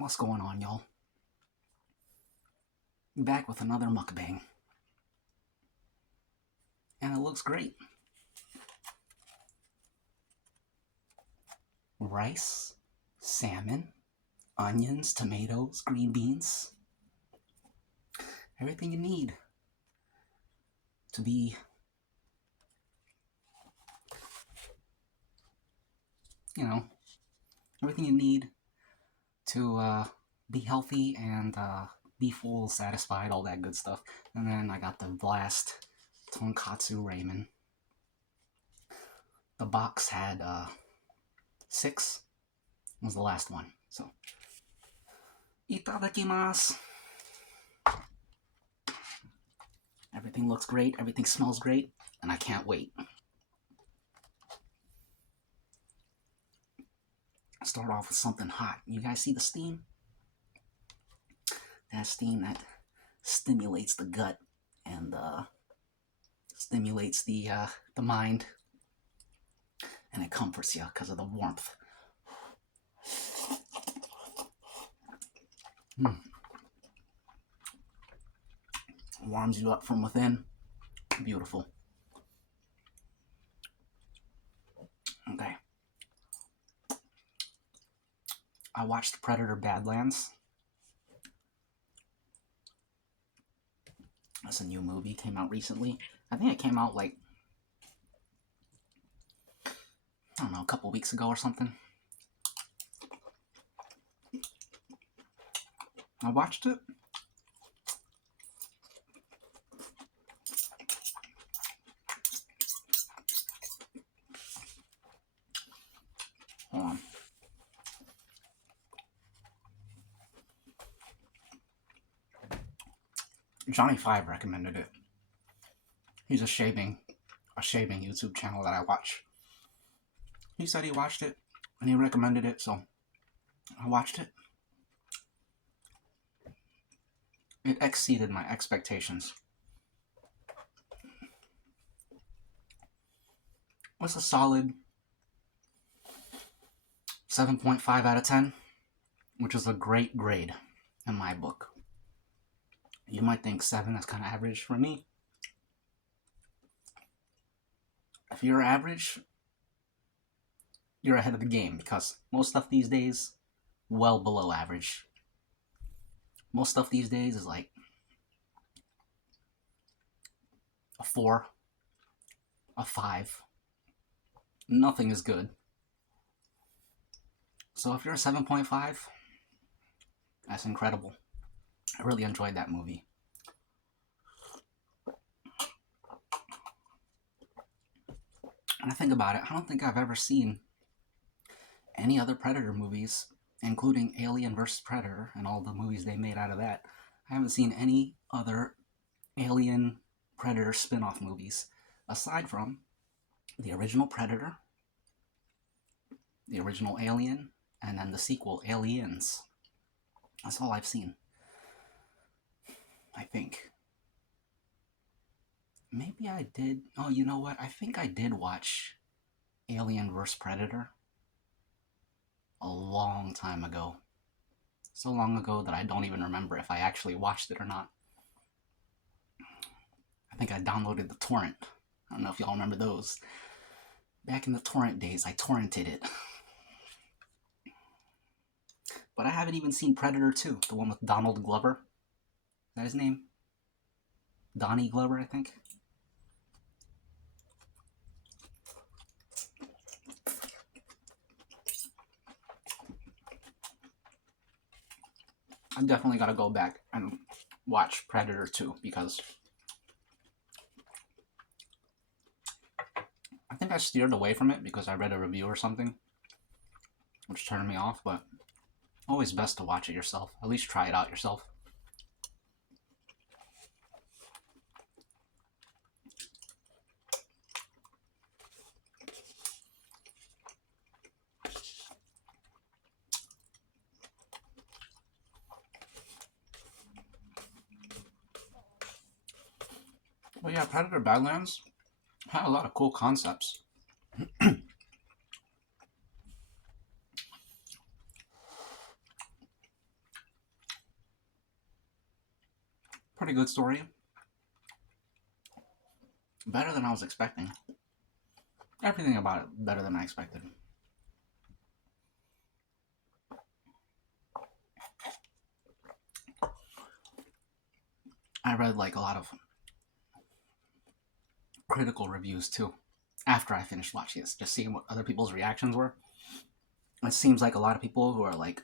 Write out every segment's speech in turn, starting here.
What's going on, y'all? Back with another mukbang. And it looks great. Rice, salmon, onions, tomatoes, green beans. Everything you need to be, everything you need to be healthy and be full, satisfied, all that good stuff. And then I got the Blast Tonkatsu Ramen. The box had 6. Was the last one. So, itadakimasu. Everything looks great, everything smells great, and I can't wait. Start off with something hot. You guys see the steam? That steam that stimulates the gut and stimulates the mind, and it comforts you because of the warmth. Warms you up from within. Beautiful. Okay. I watched Predator Badlands. That's a new movie. Came out recently. I think it came out like, I don't know, a couple weeks ago or something. I watched it. Hold on. Johnny 5 recommended it. He's a shaving YouTube channel that I watch. He said he watched it and he recommended it, so I watched it. It exceeded my expectations. It's a solid 7.5 out of 10, which is a great grade in my book. You might think 7 is kind of average. For me, if you're average, you're ahead of the game, because most stuff these days, well below average. Most stuff these days is like a 4, a 5. Nothing is good. So if you're a 7.5, that's incredible. I really enjoyed that movie. And I think about it, I don't think I've ever seen any other Predator movies, including Alien vs. Predator and all the movies they made out of that. I haven't seen any other Alien Predator spin-off movies aside from the original Predator, the original Alien, and then the sequel, Aliens. That's all I've seen. I think. Maybe I did. Oh, you know what? I think I did watch Alien vs. Predator a long time ago. So long ago that I don't even remember if I actually watched it or not. I think I downloaded the torrent. I don't know if y'all remember those. Back in the torrent days, I torrented it. But I haven't even seen Predator 2, the one with Donald Glover. Is that his name? Donnie Glover, I think. I definitely gotta go back and watch Predator 2, because I think I steered away from it because I read a review or something, which turned me off, but always best to watch it yourself. At least try it out yourself. But yeah, Predator Badlands had a lot of cool concepts. Pretty good story. Better than I was expecting. Everything about it better than I expected. I read like a lot of critical reviews too after I finished watching this, just seeing what other people's reactions were. It seems like a lot of people who are like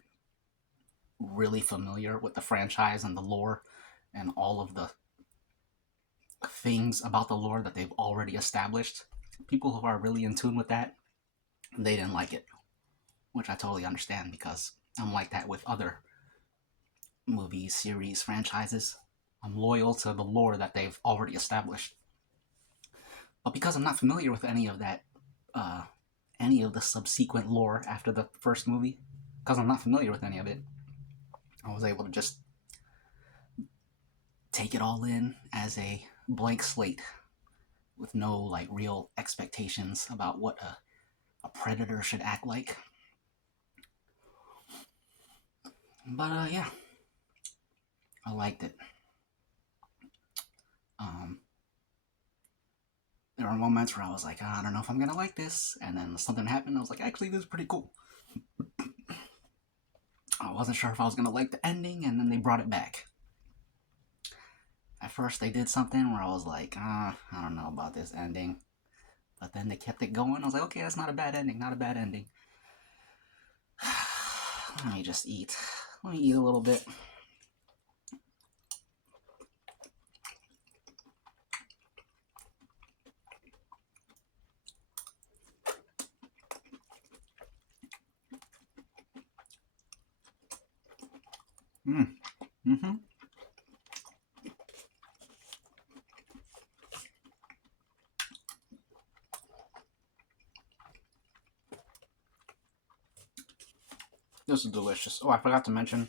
really familiar with the franchise and the lore and all of the things about the lore that they've already established, people who are really in tune with that, they didn't like it, which I totally understand because I'm like that with other movies, series, franchises. I'm loyal to the lore that they've already established. But because I'm not familiar with any of that, any of the subsequent lore after the first movie, because I'm not familiar with any of it, I was able to just take it all in as a blank slate with no like real expectations about what a predator should act like. But yeah, I liked it. There were moments where I was like, I don't know if I'm gonna like this, and then something happened. I was like, actually, this is pretty cool. I wasn't sure if I was gonna like the ending, and then they brought it back. At first, they did something where I was like, I don't know about this ending, but then they kept it going. I was like, okay, that's not a bad ending. Not a bad ending. Let me just eat. Let me eat a little bit. Mm-hmm. This is delicious. Oh, I forgot to mention,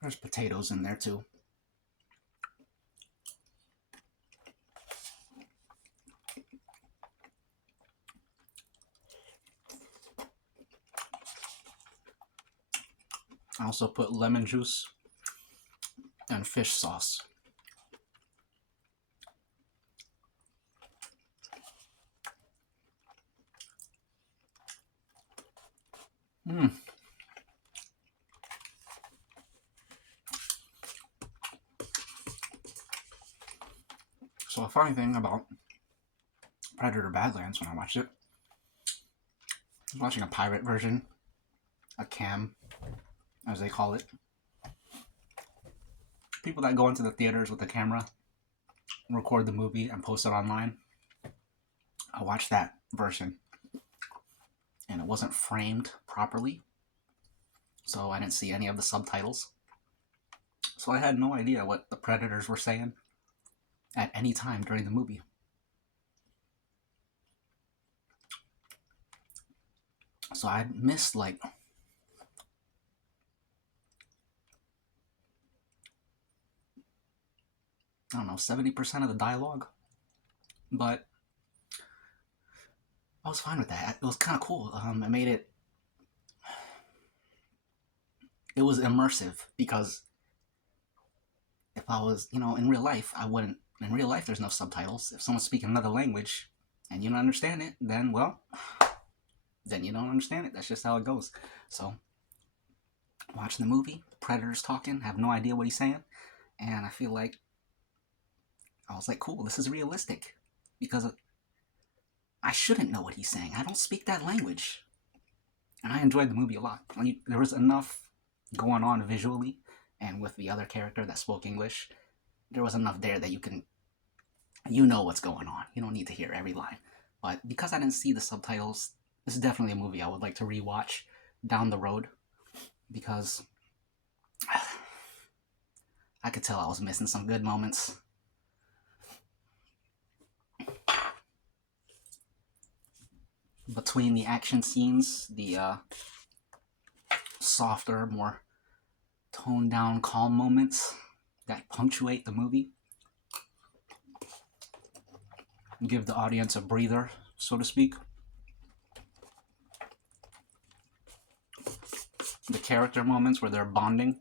there's potatoes in there too. I also put lemon juice and fish sauce. Mmm. So a funny thing about Predator Badlands when I watched it, I was watching a pirate version, a cam, as they call it. People that go into the theaters with the camera, record the movie, and post it online. I watched that version, and it wasn't framed properly, so I didn't see any of the subtitles. So I had no idea what the Predators were saying at any time during the movie. So I missed like I don't know, 70% of the dialogue. But I was fine with that. It was kind of cool. It made it. It was immersive because if I was, in real life, I wouldn't. In real life, there's no subtitles. If someone's speaking another language and you don't understand it, then then you don't understand it. That's just how it goes. So, watching the movie, Predator's talking, have no idea what he's saying, and I feel like I was like, cool, this is realistic because I shouldn't know what he's saying. I don't speak that language. And I enjoyed the movie a lot. There was enough going on visually, and with the other character that spoke English, there was enough there that you know what's going on. You don't need to hear every line. But because I didn't see the subtitles, this is definitely a movie I would like to rewatch down the road because I could tell I was missing some good moments. Between the action scenes, the softer, more toned down, calm moments that punctuate the movie, give the audience a breather, so to speak. the character moments where they're bonding.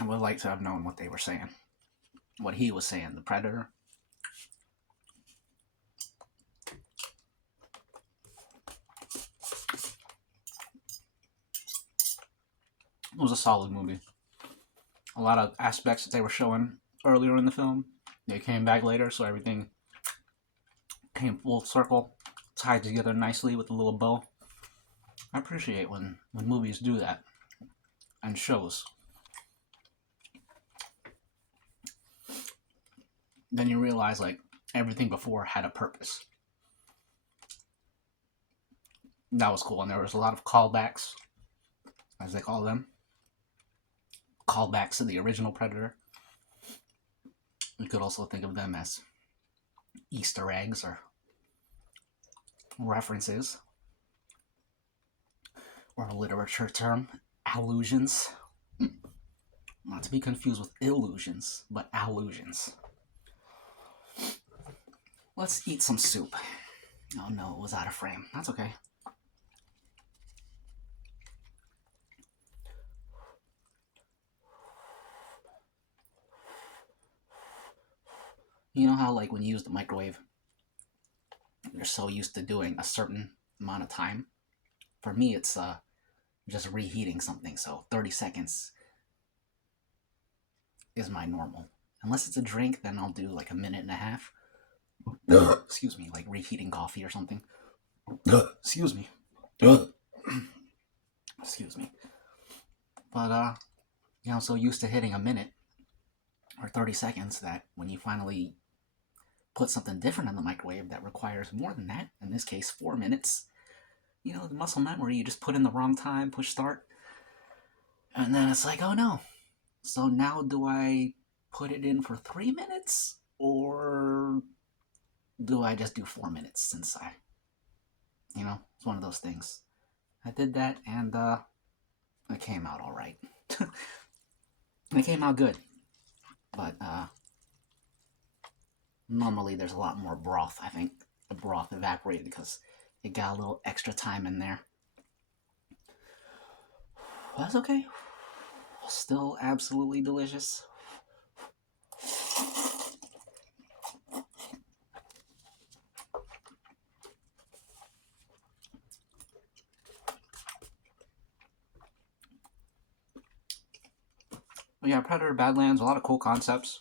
I would like to have known what they were saying. What he was saying, the Predator. It was a solid movie. A lot of aspects that they were showing earlier in the film, they came back later, so everything came full circle, tied together nicely with a little bow. I appreciate when movies do that, and shows. Then you realize, like, everything before had a purpose. That was cool, and there was a lot of callbacks, as they call them. Callbacks to the original Predator. You could also think of them as Easter eggs or references, or a literature term, allusions. Not to be confused with illusions, but allusions. Let's eat some soup. Oh no, it was out of frame. That's okay. You know how, like, when you use the microwave, you're so used to doing a certain amount of time? For me, it's just reheating something, so 30 seconds is my normal. Unless it's a drink, then I'll do like a minute and a half. Excuse me, like reheating coffee or something. Excuse me. Excuse me. But, I'm so used to hitting a minute or 30 seconds that when you finally put something different in the microwave that requires more than that, in this case 4 minutes, the muscle memory, you just put in the wrong time, push start, and then it's like, oh no. So now do I put it in for 3 minutes, or do I just do 4 minutes since it's one of those things. I did that, and it came out all right. It came out good. But normally there's a lot more broth. I think the broth evaporated because it got a little extra time in there. That's okay. Still absolutely delicious. But yeah, Predator Badlands, a lot of cool concepts.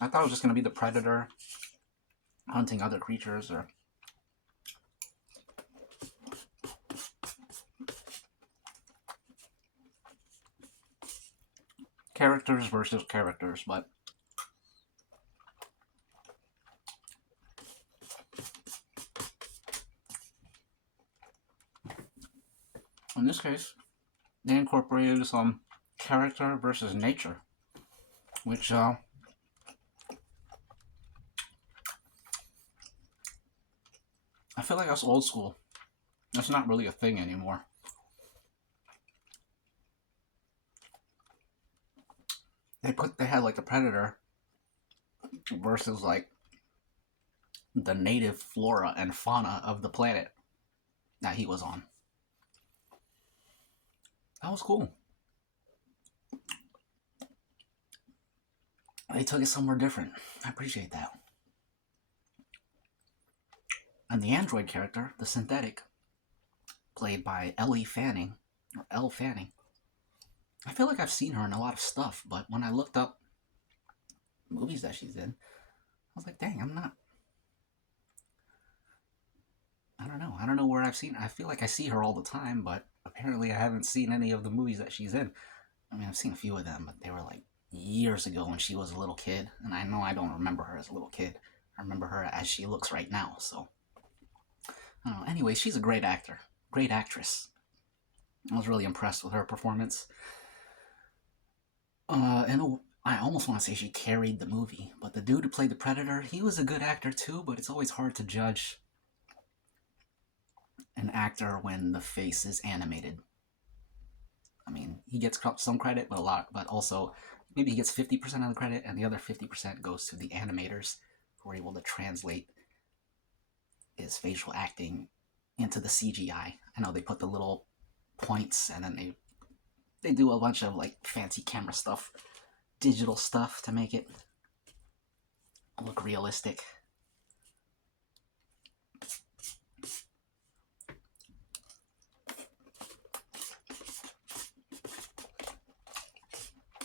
I thought it was just going to be the Predator hunting other creatures, or characters versus characters, but in this case, they incorporated some character versus nature, which I feel like that's old school. That's not really a thing anymore. They had like the Predator versus like the native flora and fauna of the planet that he was on. That was cool. They took it somewhere different. I appreciate that. And the android character, the synthetic, played by Elle Fanning, I feel like I've seen her in a lot of stuff, but when I looked up movies that she's in, I was like, dang, I don't know where I've seen her. I feel like I see her all the time, but apparently I haven't seen any of the movies that she's in. I mean, I've seen a few of them, but they were like years ago when she was a little kid, and I know I don't remember her as a little kid. I remember her as she looks right now, so I don't know. Anyway, she's a great actor, great actress. I was really impressed with her performance. And I almost want to say she carried the movie, but the dude who played the Predator, he was a good actor too, but it's always hard to judge an actor when the face is animated. I mean, he gets some credit, but also maybe he gets 50% of the credit, and the other 50% goes to the animators who are able to translate his facial acting into the CGI. I know they put the little points and then they do a bunch of like fancy camera stuff, digital stuff to make it look realistic.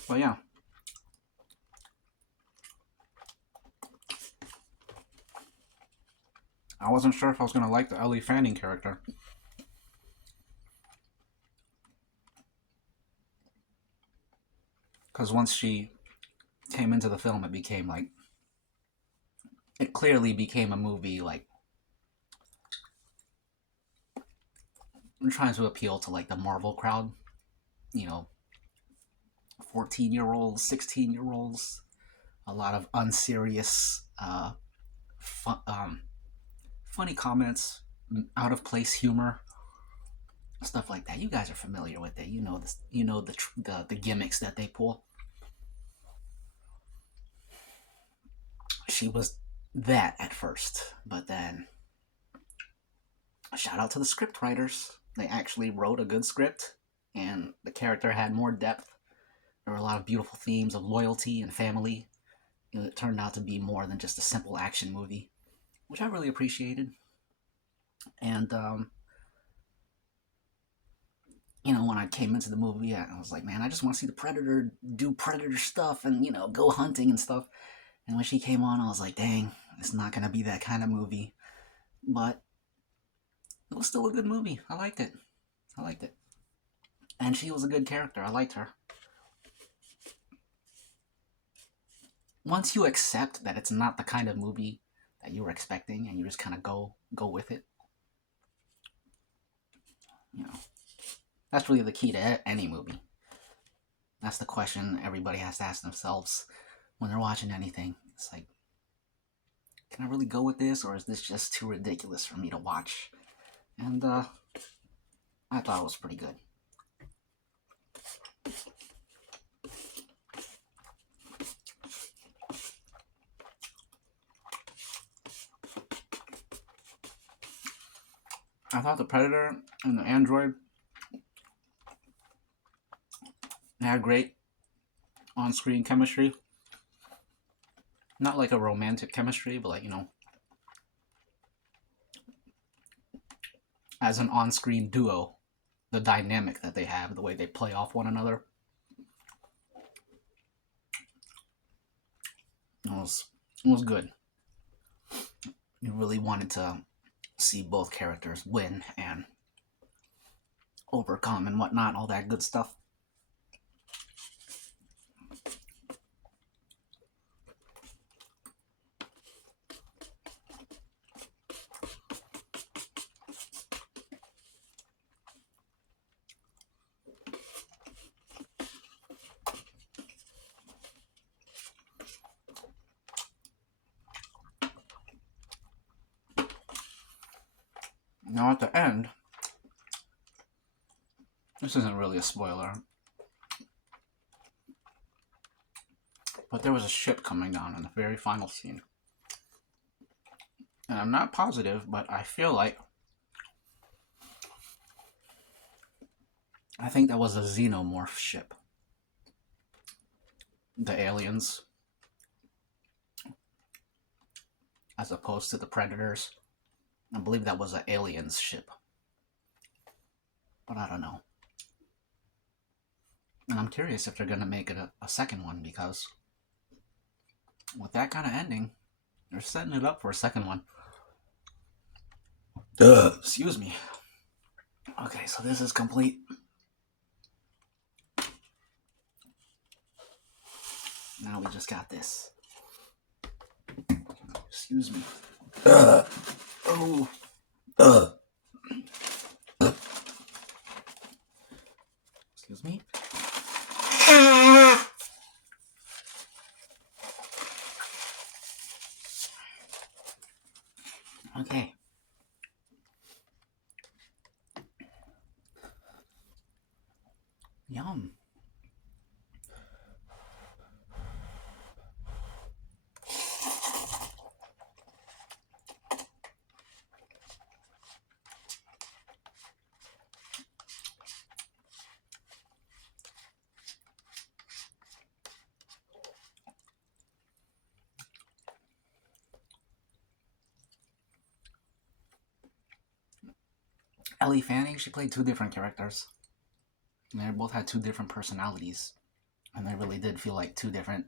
But yeah. I wasn't sure if I was going to like the Ellie Fanning character. Because once she came into the film, it became like... It clearly became a movie, like... trying to appeal to, like, the Marvel crowd. You know, 14-year-olds, 16-year-olds. A lot of unserious, funny comments, out of place humor, stuff like that. You guys are familiar with it. You know this. You know the gimmicks that they pull. She was that at first, but then shout out to the script writers. They actually wrote a good script, and the character had more depth. There were a lot of beautiful themes of loyalty and family. It turned out to be more than just a simple action movie, which I really appreciated. And when I came into the movie, I was like, man, I just want to see the Predator do Predator stuff and, go hunting and stuff. And when she came on, I was like, dang, it's not going to be that kind of movie. But it was still a good movie. I liked it. And she was a good character. I liked her. Once you accept that it's not the kind of movie that you were expecting and you just kind of go with it, that's really the key to any movie. That's the question everybody has to ask themselves when they're watching anything. It's like, can I really go with this, or is this just too ridiculous for me to watch? And I thought it was pretty good. I thought the Predator and the android had great on-screen chemistry. Not like a romantic chemistry, but like, as an on-screen duo, the dynamic that they have, the way they play off one another. It was good. You really wanted to see both characters win and overcome and whatnot, all that good stuff. Now at the end, this isn't really a spoiler, but there was a ship coming down in the very final scene. And I'm not positive, but I feel like I think that was a xenomorph ship. The aliens, as opposed to the Predators. I believe that was an aliens ship. But I don't know. And I'm curious if they're going to make it a second one, because with that kind of ending, they're setting it up for a second one. Excuse me. Okay, so this is complete. Now we just got this. Excuse me. Excuse me. Okay. Yum. Ellie Fanning, she played two different characters. And they both had two different personalities. And they really did feel like two different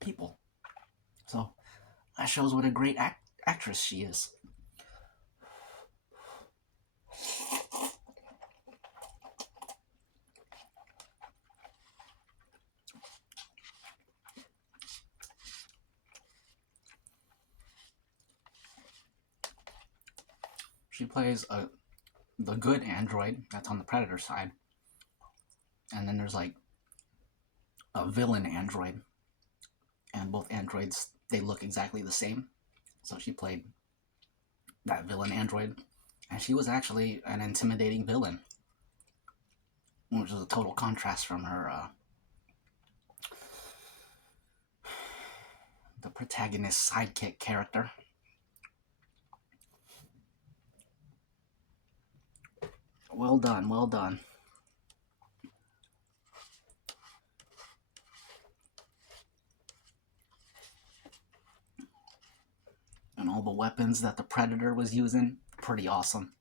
people. So that shows what a great actress she is. She plays the good android that's on the Predator side. And then there's like a villain android. And both androids, they look exactly the same. So she played that villain android. And she was actually an intimidating villain, which is a total contrast from her, the protagonist's sidekick character. Well done, well done. And all the weapons that the Predator was using, pretty awesome.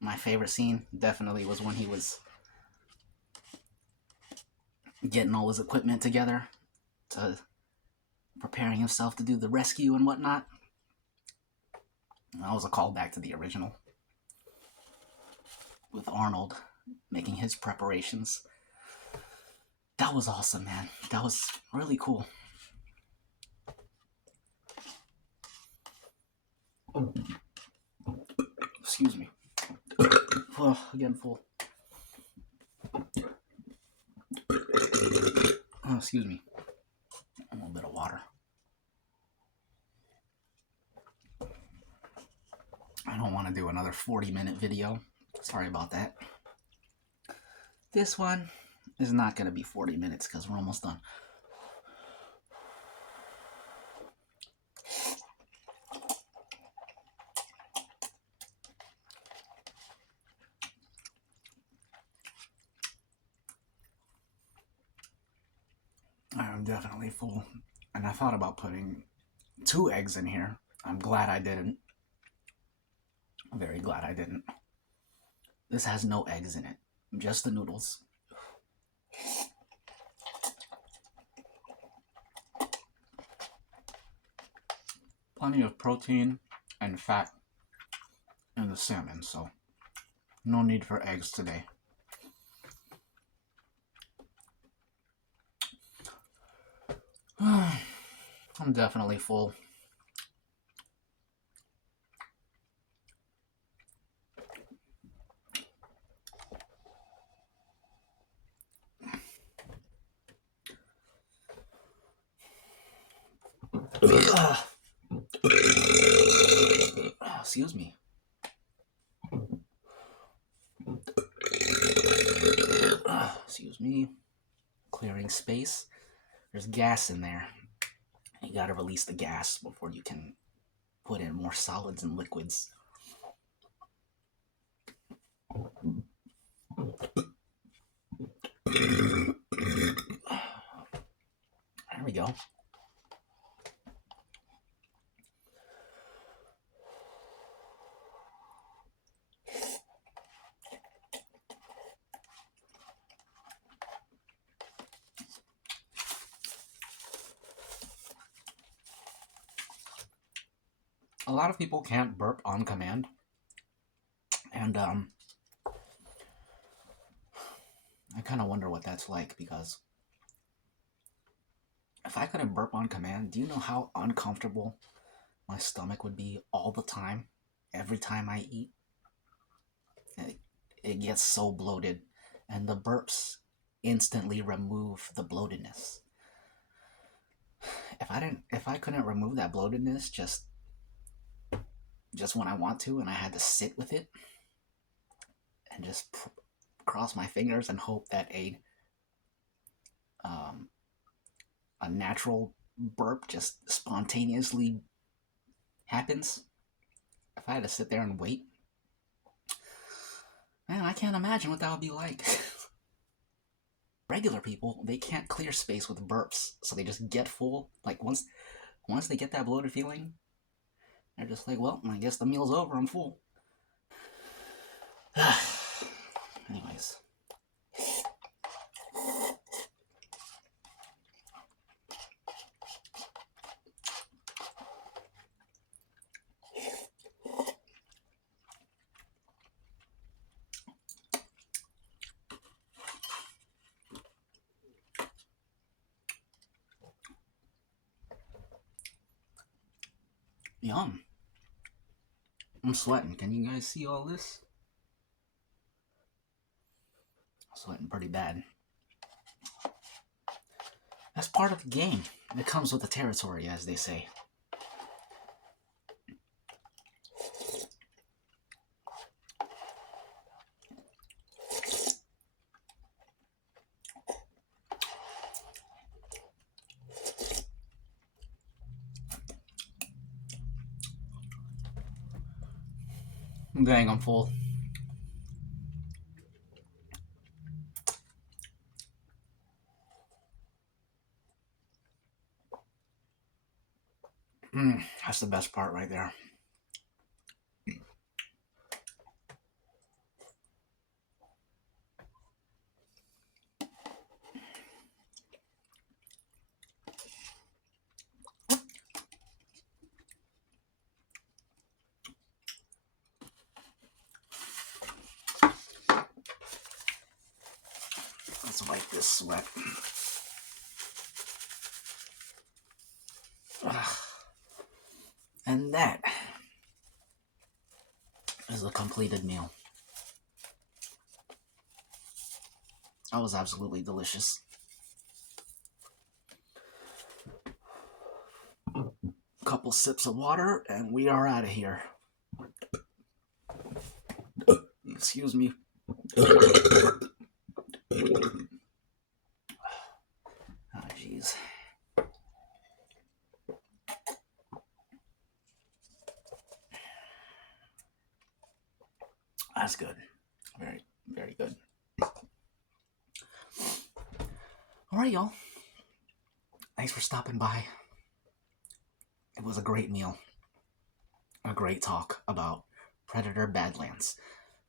My favorite scene definitely was when he was getting all his equipment together to preparing himself to do the rescue and whatnot. That was a callback to the original, with Arnold making his preparations. That was awesome, man. That was really cool. Excuse me. Oh, again full. Oh, excuse me. A little bit of water. I don't want to do another 40-minute video. Sorry about that. This one is not going to be 40 minutes because we're almost done. I'm definitely full. And I thought about putting 2 eggs in here. I'm glad I didn't. I'm very glad I didn't. This has no eggs in it. Just the noodles. Plenty of protein and fat in the salmon, so no need for eggs today. I'm definitely full. Excuse me. Excuse me. Clearing space. There's gas in there. You gotta release the gas before you can put in more solids and liquids. There we go. A lot of people can't burp on command. And I kind of wonder what that's like, because if I couldn't burp on command, do you know how uncomfortable my stomach would be all the time, every time I eat? It gets so bloated, and the burps instantly remove the bloatedness. If I couldn't remove that bloatedness just when I want to, and I had to sit with it and just cross my fingers and hope that a natural burp just spontaneously happens. If I had to sit there and wait, man, I can't imagine what that would be like. Regular people, they can't clear space with burps, so they just get full. Like once they get that bloated feeling, They're just like, well, I guess the meal's over. I'm full. Anyways. Yum. I'm sweating. Can you guys see all this? I'm sweating pretty bad. That's part of the game. It comes with the territory, as they say. Dang, I'm full. That's the best part right there. Let's wipe this sweat. And that is a completed meal. That was absolutely delicious. Couple sips of water and we are out of here. Excuse me. Oh, jeez. That's good. Very, very good. Alright, y'all. Thanks for stopping by. It was a great meal. A great talk about Predator Badlands.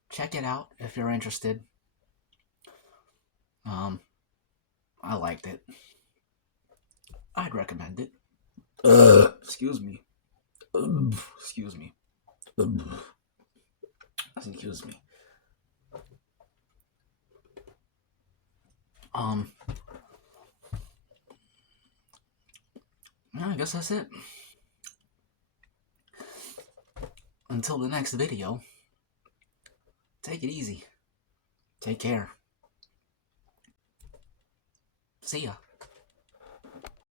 Check it out if you're interested. I liked it. I'd recommend it. Excuse me. Excuse me. Excuse me. Yeah, I guess that's it. Until the next video, take it easy. Take care. See ya.